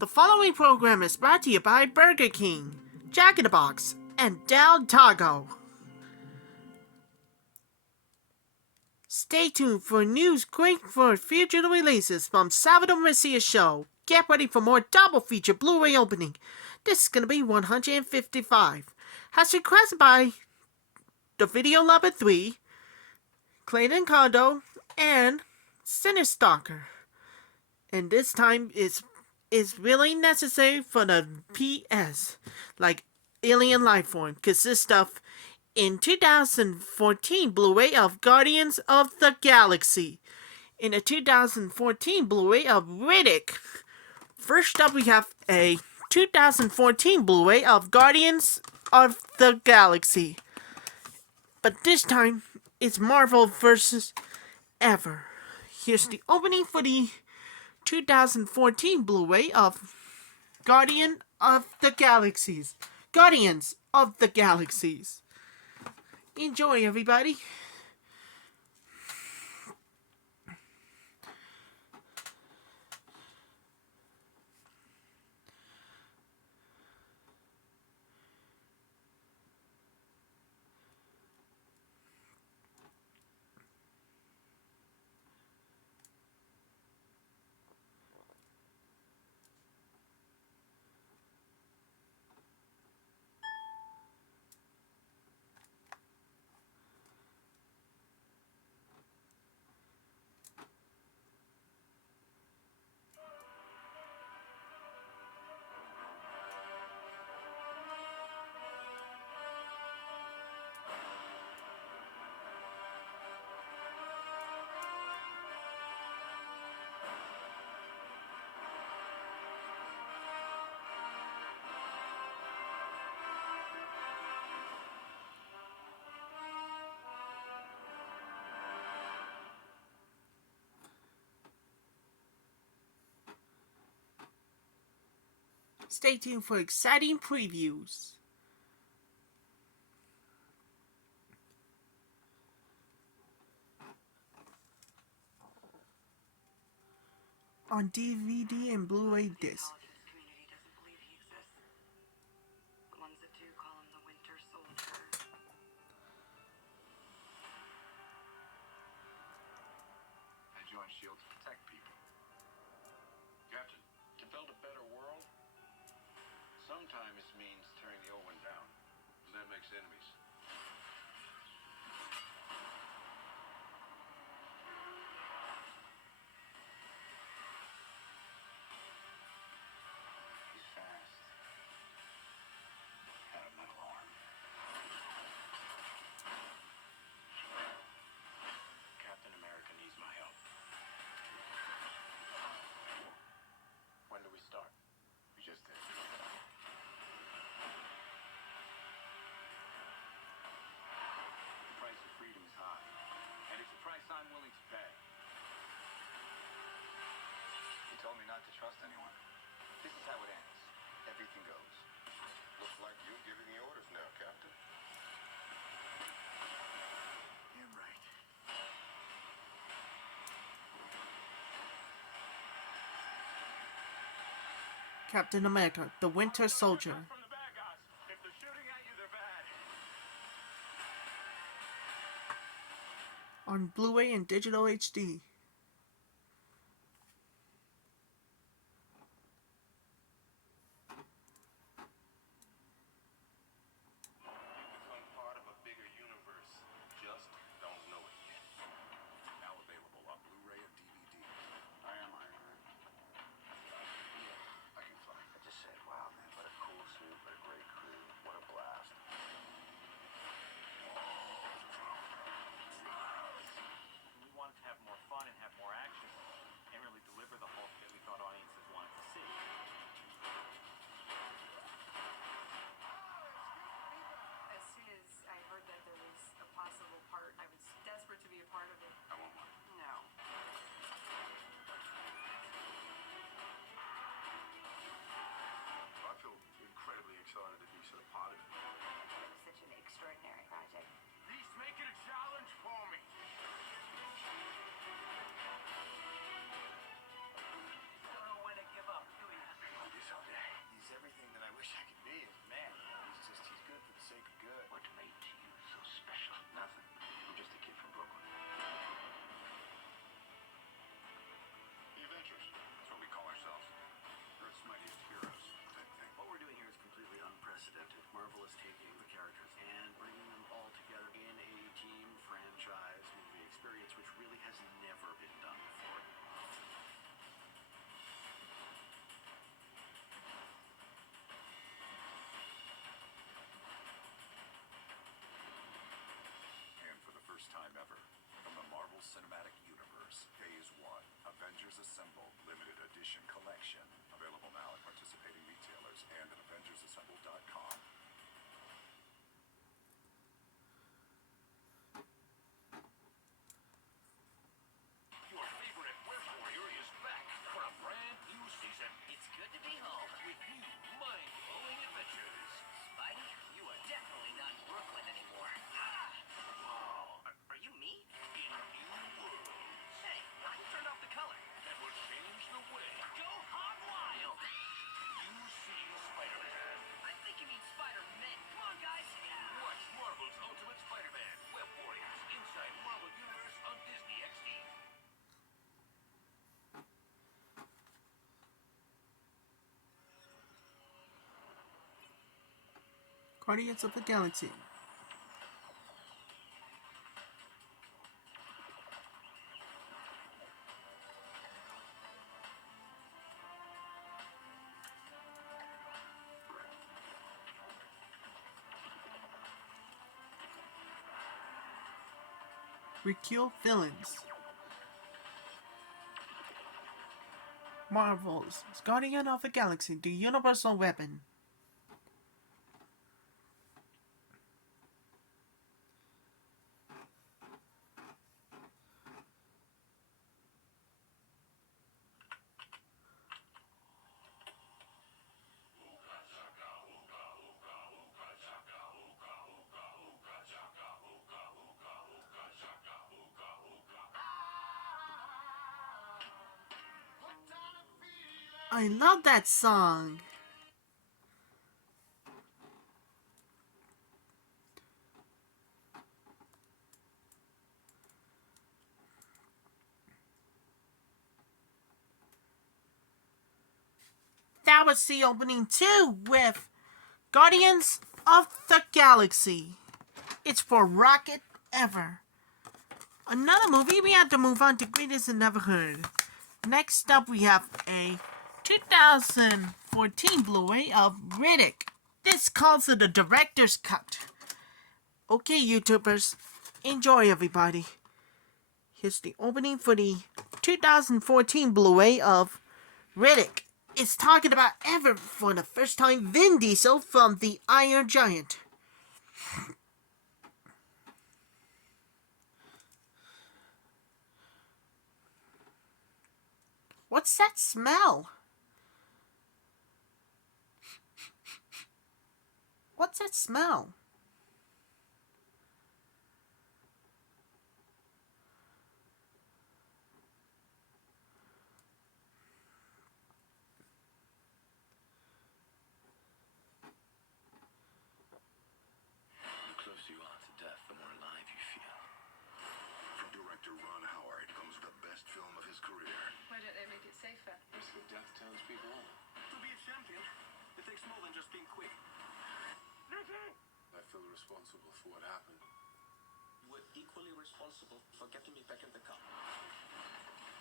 The following program is brought to you by Burger King, Jack in the Box, and Del Taco. Stay tuned for news great for future releases from Salvador Messia's show. Get ready for more double feature Blu-ray opening. This is going to be 155. As requested by the Video Lover 3, Clayton Condo, and Cinestalker. And this time is really necessary for the PS, like Alien Lifeform, consists of in 2014 Blu-ray of Guardians of the Galaxy, in a 2014 Blu-ray of Riddick. First up, we have a 2014 Blu-ray of Guardians of the Galaxy, but this time it's Marvel vs. Ever. Here's the opening for the 2014 Blu-ray of Guardians of the Galaxies. Enjoy, everybody. Stay tuned for exciting previews. On DVD and Blu-ray disc. Shields protect people. Captain, to build a better world, sometimes it means tearing the old one down. And that makes enemies. He's fast. Got a metal arm. Captain America needs my help. When do we start? We just did. The price of freedom is high, and it's a price I'm willing to pay. You told me not to trust anyone. This is how it ends. Everything goes. Looks like you're giving the orders now, Captain. You're right. Captain America, the Winter Soldier. From the bad guys. If they're shooting at you, they're bad. On Blu-ray and digital HD. You've become part of a bigger universe. Just don't know it yet. Now available on Blu-ray and DVD. I am Iron Man. Yeah, I can fly. I just said, wow, man, what a cool suit, what a great crew, what a blast. We wanted to have more fun Guardians of the Galaxy. We kill villains. Marvel's Guardian of the Galaxy, the universal weapon. I love that song. That was the opening too with Guardians of the Galaxy. It's for Rocket Ever. Another movie we have to move on to Greatest and Never Heard. Next up we have a 2014 Blu-ray of Riddick. This calls it a director's cut. Okay, YouTubers, enjoy everybody. Here's the opening for the 2014 Blu-ray of Riddick. It's talking about ever for the first time Vin Diesel from the Iron Giant. What's that smell? What's that smell? The closer you are to death, the more alive you feel. From director Ron Howard comes the best film of his career. Why don't they make it safer? Risk of death turns people on. To be a champion, it takes more than just being quick. I feel responsible for what happened. You were equally responsible for getting me back in the car.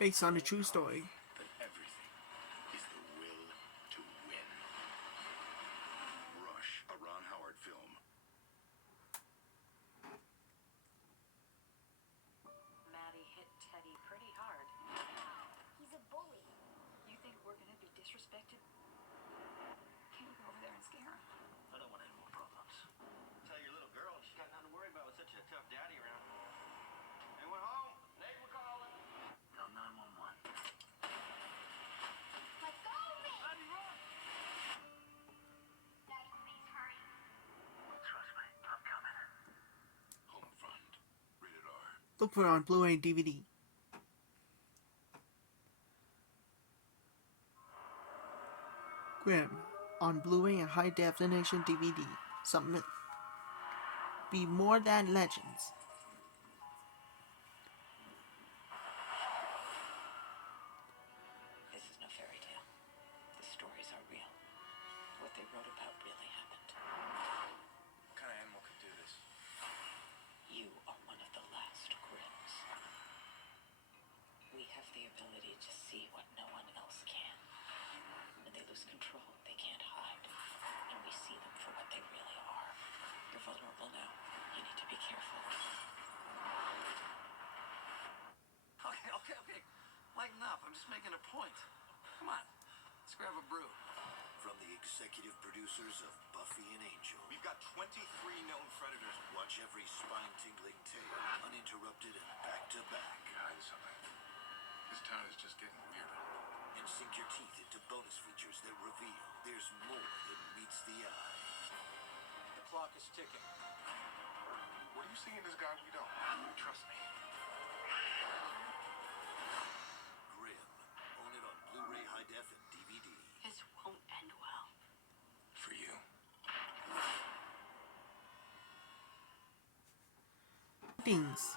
Based on a true story. But everything is the will to win. Rush, a Ron Howard film. Maddie hit Teddy pretty hard. He's a bully. You think we're gonna be disrespected? Can you go over there and scare him? I don't want any more problems. Tell your little girl she's got nothing to worry about with such a tough daddy around. Anyone home? Nate, we're calling. No, 911. Let go of me! Andy, run! Daddy, please hurry. Trust me, I'm coming. Homefront. Rated R. Look for it on Blu-ray and DVD. Grim on Blu-ray and high definition DVD. Something be more than legends. This is no fairy tale. The stories are real. What they wrote about really happened. What kind of animal could do this? You are one of the last Grims. We have the ability to see what no one else can. When they lose control, they can't hide. And we see them for what they really are. You're vulnerable now. You need to be careful. Okay. Lighten up. I'm just making a point. Come on. Let's grab a brew. From the executive producers of Buffy and Angel. We've got 23 known predators. Watch every spine-tingling tale, uninterrupted and back-to-back. Hide something. This town is just getting weirder. And sink your teeth into bonus features that reveal there's more than meets the eye. The clock is ticking. What do you see in this guy we don't? Trust me. Grim. Own it on Blu-ray, high def, and DVD. This won't end well. For you. Things.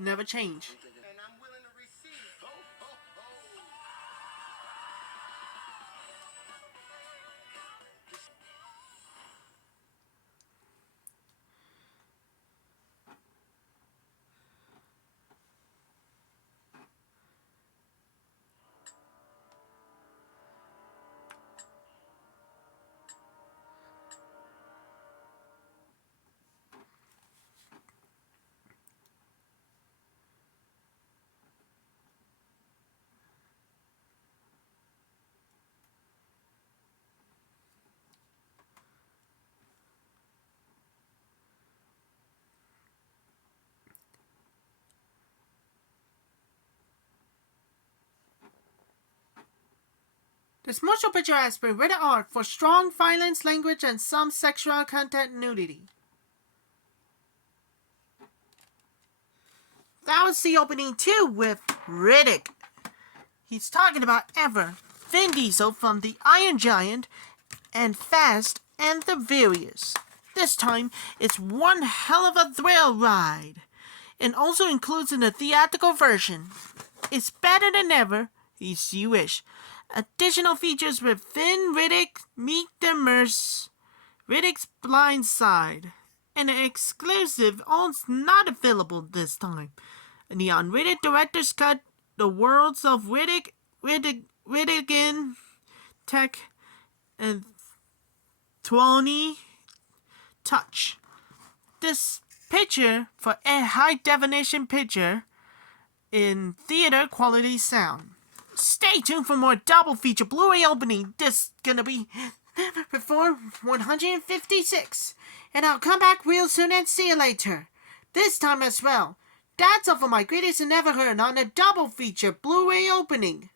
Never change. And I'm willing to receive. Ho, ho, ho. This motion picture has been rated R for strong violence, language, and some sexual content nudity. That was the opening 2 with Riddick. He's talking about Vin Diesel from the Iron Giant and Fast and the Furious. This time, it's one hell of a thrill ride. And also includes in the theatrical version. It's better than ever, if you wish. Additional features with Finn, Riddick, Meet the Mercs, Riddick's Blind Side, and an exclusive not available this time. And the unrated director's cut, The Worlds of Riddick, Tech, and Tony Touch. This picture for a high definition picture in theater quality sound. Stay tuned for more double feature Blu-ray opening. This is gonna be before 156. And I'll come back real soon and see you later. This time as well. That's all for my greatest and ever heard on a double feature Blu-ray opening.